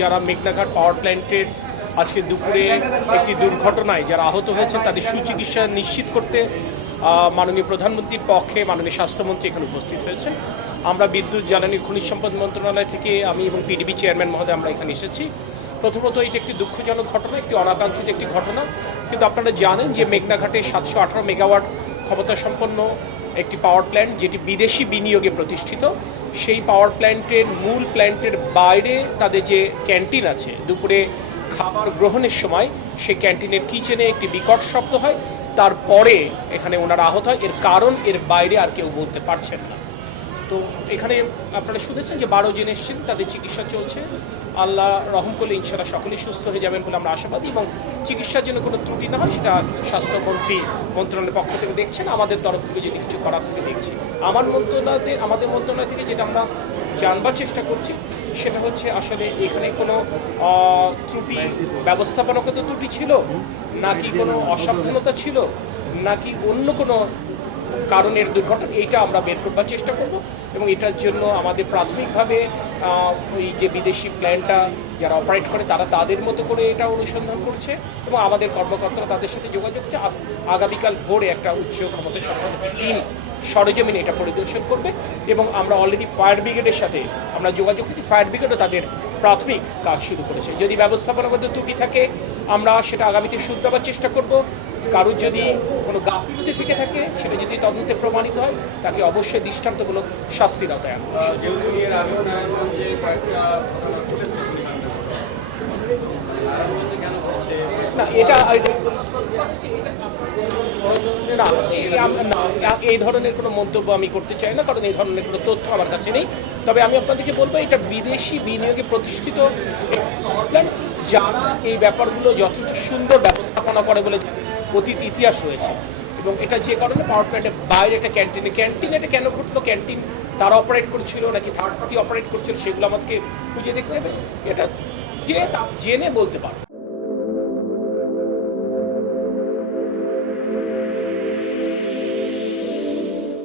যারা মেঘনাঘাট পাওয়ার প্ল্যান্টের আজকে দুপুরে একটি দুর্ঘটনায় যারা আহত হয়েছেন তাদের সুচিকিৎসা নিশ্চিত করতে মাননীয় প্রধানমন্ত্রীর পক্ষে মাননীয় স্বাস্থ্যমন্ত্রী এখানে উপস্থিত হয়েছেন। আমরা বিদ্যুৎ জ্বালানি খনিজ সম্পদ মন্ত্রণালয় থেকে আমি এবং পিডিবি চেয়ারম্যান মহোদয় আমরা এখানে এসেছি। প্রথমত এটি একটি দুঃখজনক ঘটনা, একটি অনাকাঙ্ক্ষিত একটি ঘটনা, কিন্তু আপনারা জানেন যে মেঘনাঘাটে 718 মেগাওয়াট ক্ষমতা সম্পন্ন একটি পাওয়ার প্ল্যান্ট যেটি বিদেশি বিনিয়োগে প্রতিষ্ঠিত। সেই পাওয়ার প্ল্যান্টের মূল প্ল্যান্টের বাইরে তাদের যে ক্যান্টিন আছে, দুপুরে খাবার গ্রহণের সময় সেই ক্যান্টিনের কিচেনে একটি বিকট শব্দ হয়, তারপরে এখানে ওনারা আহত হয়। এর কারণ এর বাইরে আর কেউ বলতে পারছেন না। তো এখানে আপনারা শুনেছেন যে 12 জন এসেছেন, তাদের চিকিৎসা চলছে। আল্লাহ রহম করলে ইনশাআল্লাহ সকলেই সুস্থ হয়ে যাবেন বলে আমরা আশাবাদী, এবং চিকিৎসার জন্য কোনো ত্রুটি না হয় সেটা স্বাস্থ্যমন্ত্রী মন্ত্রণালয়ের পক্ষ থেকে দেখছেন, আমাদের তরফ থেকে যদি কিছু করার থেকে দেখছি। আমাদের মন্ত্রণালয় থেকে যেটা আমরা জানবার চেষ্টা করছি সেটা হচ্ছে আসলে এখানে কোনো ত্রুটি, ব্যবস্থাপনাগত ত্রুটি ছিল নাকি কোনো অসাবধানতা ছিল নাকি অন্য কোনো কারণের দুর্ঘটনা, এইটা আমরা বের করবার চেষ্টা করব। এবং এটার জন্য আমাদের প্রাথমিকভাবে ওই যে বিদেশি প্ল্যানটা যারা অপারেট করে তারা তাদের মতো করে এটা অনুসন্ধান করছে, এবং আমাদের কর্মকর্তারা তাদের সাথে যোগাযোগ করছে। আগামীকাল ভোরে একটা উচ্চ ক্ষমতা সম্পন্ন টিম সরেজমিনে এটা পরিদর্শন করবে, এবং আমরা অলরেডি ফায়ার ব্রিগেডের সাথে আমরা যোগাযোগ করছি। ফায়ার ব্রিগেডও তাদের প্রাথমিক কাজ শুরু করেছে। যদি ব্যবস্থাপনাগত ত্রুটি থাকে আমরা সেটা আগামীতে শুধরাবার চেষ্টা করব। কারোর যদি কোনো গাফিলতি থেকে থাকে সেটা যদি তদন্তে প্রমাণিত হয় তাকে অবশ্যই দৃষ্টান্তমূলক শাস্তির আওতায় আনবো। না, এটা এই ধরনের কোনো মন্তব্য আমি করতে চাই না, কারণ এই ধরনের কোনো তথ্য আমার কাছে নেই। তবে আমি আপনাদেরকে বলবো এটা বিদেশি বিনিয়োগে প্রতিষ্ঠিত যারা এই ব্যাপারগুলো যথেষ্ট সুন্দর ব্যবস্থাপনা করে বলে অতীত ইতিহাস রয়েছে, এবং এটা যে কারণে পাওয়ার প্ল্যান্টের বাইরে একটা ক্যান্টিন এটা কেন ঘটলো, ক্যান্টিন তারা অপারেট করছিল নাকি থার্ড পার্টি অপারেট করছিল সেগুলো আমাদেরকে খুঁজে দেখতে হবে। এটা জেনে বলতে পারবো।